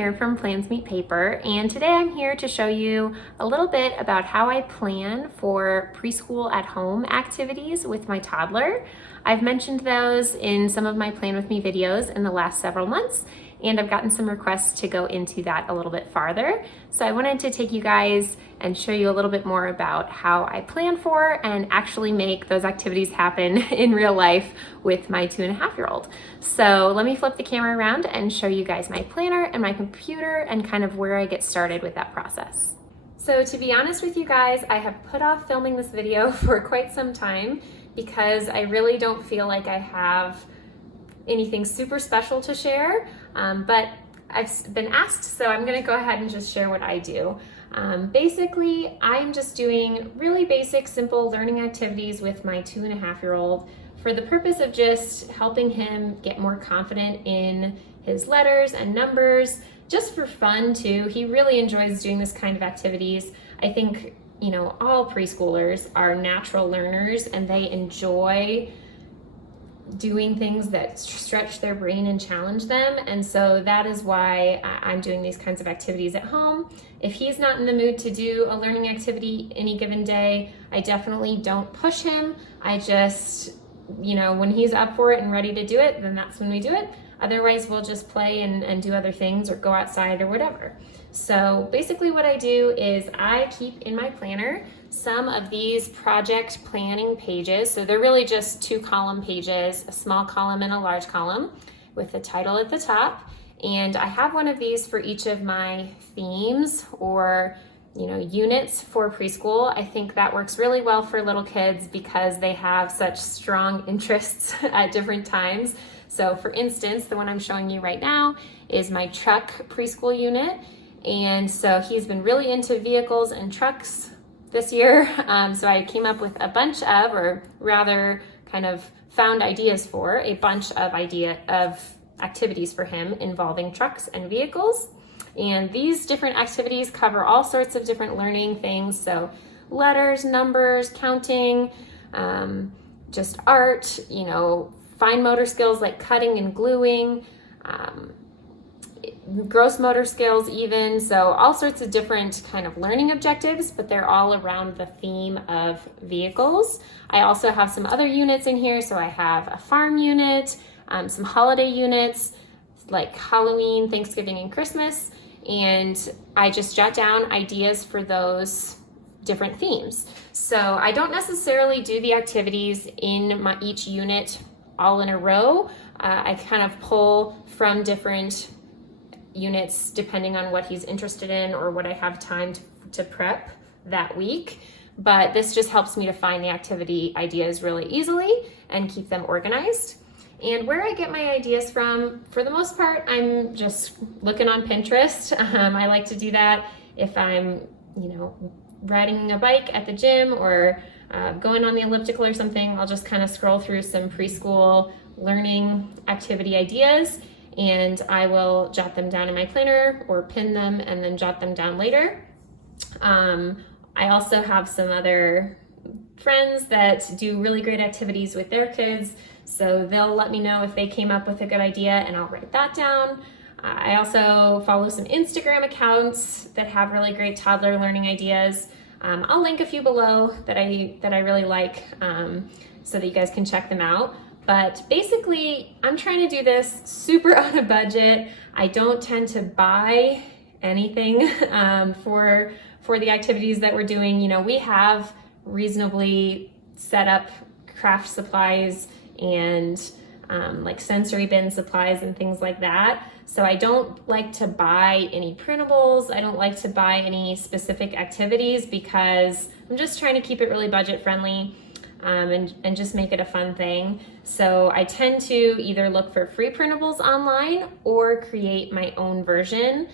here from Plans Meet Paper, and today I'm here to show you a little bit about how I plan for preschool at home activities with my toddler. I've mentioned those in some of my Plan With Me videos in the last several months, and I've gotten some requests to go into that a little bit farther. So I wanted to take you guys and show you a little bit more about how I plan for and actually make those activities happen in real life with my 2.5-year-old. So let me flip the camera around and show you guys my planner and my computer and kind of where I get started with that process. So to be honest with you guys, I have put off filming this video for quite some time because I really don't feel like I have anything super special to share, but I've been asked, so I'm gonna go ahead and just share what I do. Basically, I'm just doing really basic, simple learning activities with my 2.5-year-old for the purpose of just helping him get more confident in his letters and numbers, just for fun too. He really enjoys doing this kind of activities. I think, you know, all preschoolers are natural learners and they enjoy doing things that stretch their brain and challenge them. And so that is why I'm doing these kinds of activities at home. If he's not in the mood to do a learning activity any given day, I definitely don't push him. I just, you know, when he's up for it and ready to do it, then that's when we do it. Otherwise, we'll just play and do other things or go outside or whatever. So basically what I do is I keep in my planner some of these project planning pages. So they're really just 2-column pages, a small column and a large column with the title at the top. And I have one of these for each of my themes or, you know, units for preschool. I think that works really well for little kids because they have such strong interests at different times. So for instance, the one I'm showing you right now is my truck preschool unit. And so he's been really into vehicles and trucks this year. So I came up with a bunch of, or rather kind of found ideas for a bunch of activities for him involving trucks and vehicles. And these different activities cover all sorts of different learning things. So letters, numbers, counting, just art, you know, fine motor skills like cutting and gluing, gross motor skills even. So all sorts of different kind of learning objectives, but they're all around the theme of vehicles. I also have some other units in here. So I have a farm unit, some holiday units like Halloween, Thanksgiving, and Christmas. And I just jot down ideas for those different themes. So I don't necessarily do the activities in each unit all in a row. I kind of pull from different units depending on what he's interested in or what I have time to prep that week. But this just helps me to find the activity ideas really easily and keep them organized. And where I get my ideas from, for the most part, I'm just looking on Pinterest. I like to do that if I'm, you know, riding a bike at the gym or going on the elliptical or something. I'll just kind of scroll through some preschool learning activity ideas and I will jot them down in my planner or pin them and then jot them down later. I also have some other friends that do really great activities with their kids, so they'll let me know if they came up with a good idea and I'll write that down. I also follow some Instagram accounts that have really great toddler learning ideas. I'll link a few below that I really like so that you guys can check them out. But basically, I'm trying to do this super on a budget. I don't tend to buy anything for the activities that we're doing. You know, we have reasonably set up craft supplies and like sensory bin supplies and things like that. So I don't like to buy any printables. I don't like to buy any specific activities because I'm just trying to keep it really budget friendly. And just make it a fun thing. So I tend to either look for free printables online or create my own version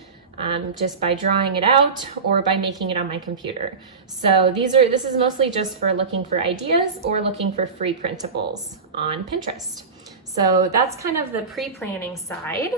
just by drawing it out or by making it on my computer. So this is mostly just for looking for ideas or looking for free printables on Pinterest. So that's kind of the pre-planning side.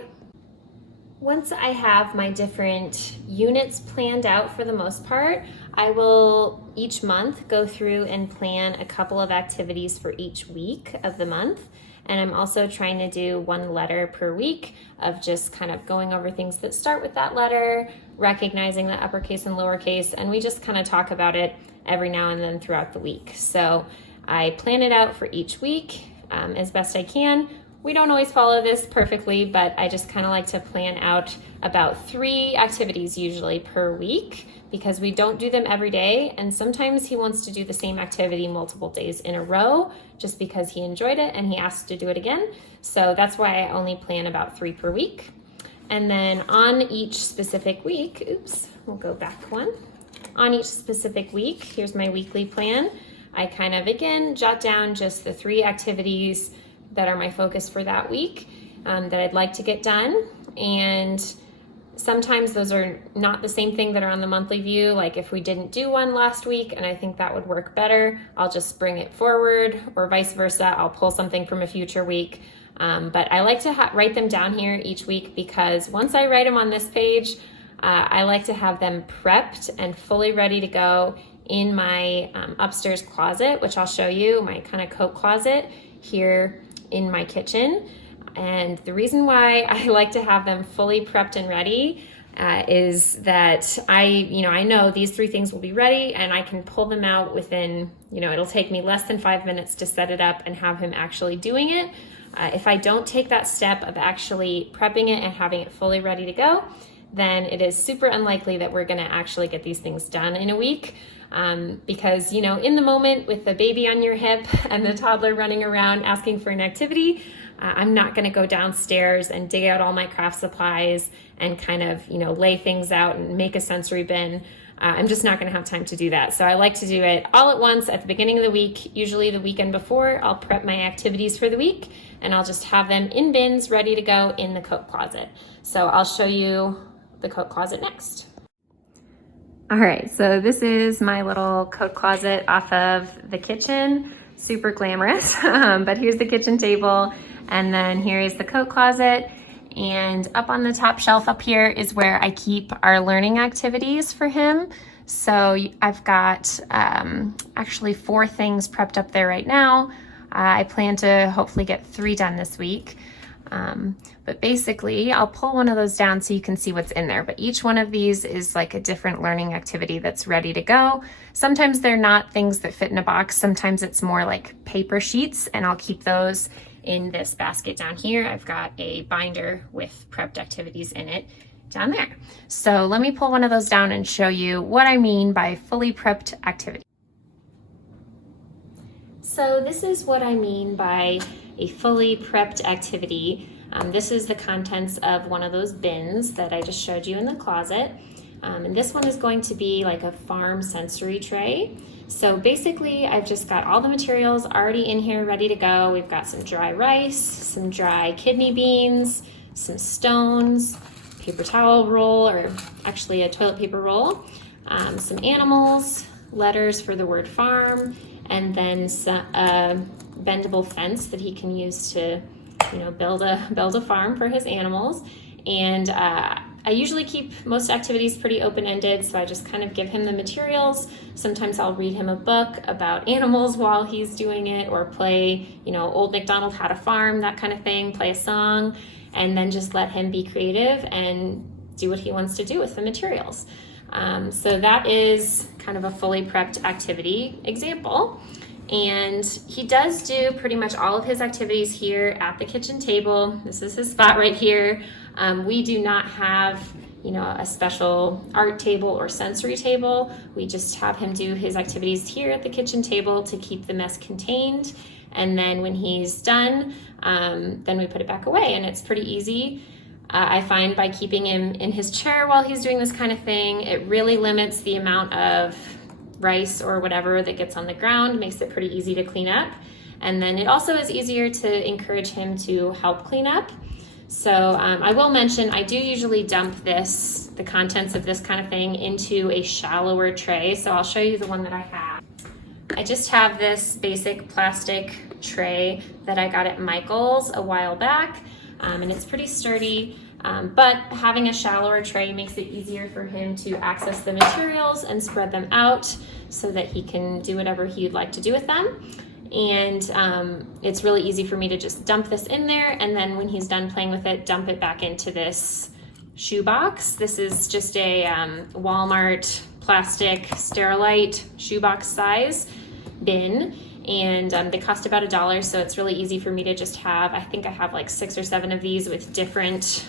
Once I have my different units planned out for the most part, I will each month go through and plan a couple of activities for each week of the month. And I'm also trying to do one letter per week of just kind of going over things that start with that letter, recognizing the uppercase and lowercase, and we just kind of talk about it every now and then throughout the week. So I plan it out for each week as best I can. We don't always follow this perfectly, but I just kind of like to plan out about 3 activities usually per week, because we don't do them every day, and sometimes he wants to do the same activity multiple days in a row just because he enjoyed it and he asks to do it again. So that's why I only plan about 3 per week. And then on each specific week, we'll go back one. On each specific week, here's my weekly plan. I kind of, again, jot down just the 3 activities that are my focus for that week that I'd like to get done. And sometimes those are not the same thing that are on the monthly view. Like if we didn't do one last week and I think that would work better, I'll just bring it forward, or vice versa. I'll pull something from a future week. But I like to write them down here each week, because once I write them on this page, I like to have them prepped and fully ready to go in my upstairs closet, which I'll show you, my kind of coat closet here in my kitchen. And the reason why I like to have them fully prepped and ready is that I know these 3 things will be ready, and I can pull them out within, it'll take me less than 5 minutes to set it up and have him actually doing it. If I don't take that step of actually prepping it and having it fully ready to go, then it is super unlikely that we're going to actually get these things done in a week. Because, in the moment with the baby on your hip and the toddler running around asking for an activity, I'm not going to go downstairs and dig out all my craft supplies and kind of, lay things out and make a sensory bin. I'm just not going to have time to do that. So I like to do it all at once at the beginning of the week. Usually the weekend before, I'll prep my activities for the week, and I'll just have them in bins ready to go in the coat closet. So I'll show you the coat closet next. All right, so this is my little coat closet off of the kitchen. Super glamorous, but here's the kitchen table, and then here is the coat closet. And up on the top shelf up here is where I keep our learning activities for him. So I've got actually 4 things prepped up there right now. I plan to hopefully get 3 done this week. But basically, I'll pull one of those down so you can see what's in there. But each one of these is like a different learning activity that's ready to go. Sometimes they're not things that fit in a box. Sometimes it's more like paper sheets, and I'll keep those in this basket down here. I've got a binder with prepped activities in it down there. So let me pull one of those down and show you what I mean by fully prepped activity. So this is what I mean by a fully prepped activity. This is the contents of one of those bins that I just showed you in the closet. And this one is going to be like a farm sensory tray. So basically, I've just got all the materials already in here ready to go. We've got some dry rice, some dry kidney beans, some stones, paper towel roll, or actually a toilet paper roll, some animals, letters for the word farm, and then some bendable fence that he can use to, build a farm for his animals. And I usually keep most activities pretty open-ended, so I just kind of give him the materials. Sometimes I'll read him a book about animals while he's doing it, or play, Old MacDonald Had a Farm, that kind of thing, play a song, and then just let him be creative and do what he wants to do with the materials. So that is kind of a fully prepped activity example. And he does do pretty much all of his activities here at the kitchen table. This is his spot right here. We do not have, a special art table or sensory table. We just have him do his activities here at the kitchen table to keep the mess contained. And then when he's done, then we put it back away, and it's pretty easy. I find by keeping him in his chair while he's doing this kind of thing, it really limits the amount of rice or whatever that gets on the ground, makes it pretty easy to clean up. And then it also is easier to encourage him to help clean up. So I will mention, I do usually dump the contents of this kind of thing into a shallower tray. So I'll show you the one that I have. I just have this basic plastic tray that I got at Michael's a while back, and it's pretty sturdy. But having a shallower tray makes it easier for him to access the materials and spread them out so that he can do whatever he'd like to do with them. And it's really easy for me to just dump this in there, and then when he's done playing with it, dump it back into this shoebox. This is just a Walmart plastic Sterilite shoebox size bin, and they cost about $1, so it's really easy for me to just have, I think I have like 6 or 7 of these with different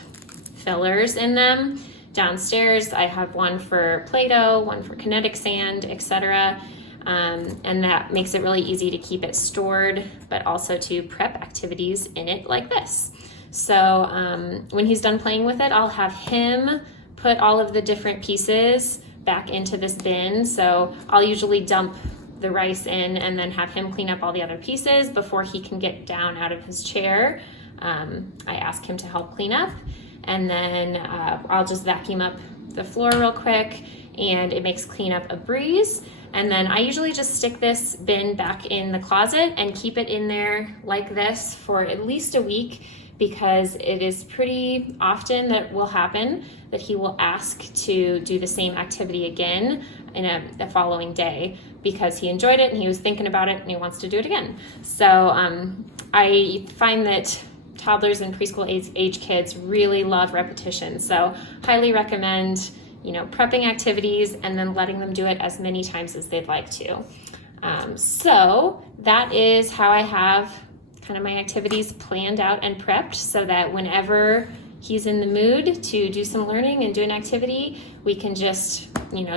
fillers in them. Downstairs I have one for Play-Doh, one for kinetic sand, etc. And that makes it really easy to keep it stored, but also to prep activities in it like this. So when he's done playing with it, I'll have him put all of the different pieces back into this bin. So I'll usually dump the rice in and then have him clean up all the other pieces before he can get down out of his chair. I ask him to help clean up, and then I'll just vacuum up the floor real quick, and it makes cleanup a breeze. And then I usually just stick this bin back in the closet and keep it in there like this for at least a week, because it is pretty often that will happen that he will ask to do the same activity again in the following day, because he enjoyed it and he was thinking about it and he wants to do it again. So I find that toddlers and preschool age kids really love repetition. So highly recommend, prepping activities and then letting them do it as many times as they'd like to. So that is how I have kind of my activities planned out and prepped, so that whenever he's in the mood to do some learning and do an activity, we can just,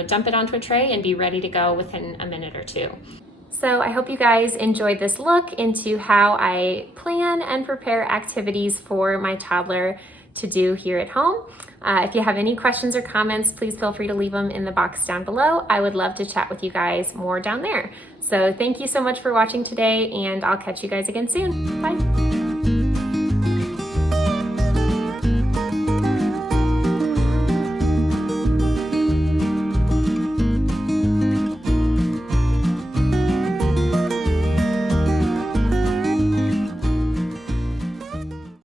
dump it onto a tray and be ready to go within a minute or two. So I hope you guys enjoyed this look into how I plan and prepare activities for my toddler to do here at home. If you have any questions or comments, please feel free to leave them in the box down below. I would love to chat with you guys more down there. So thank you so much for watching today, and I'll catch you guys again soon. Bye.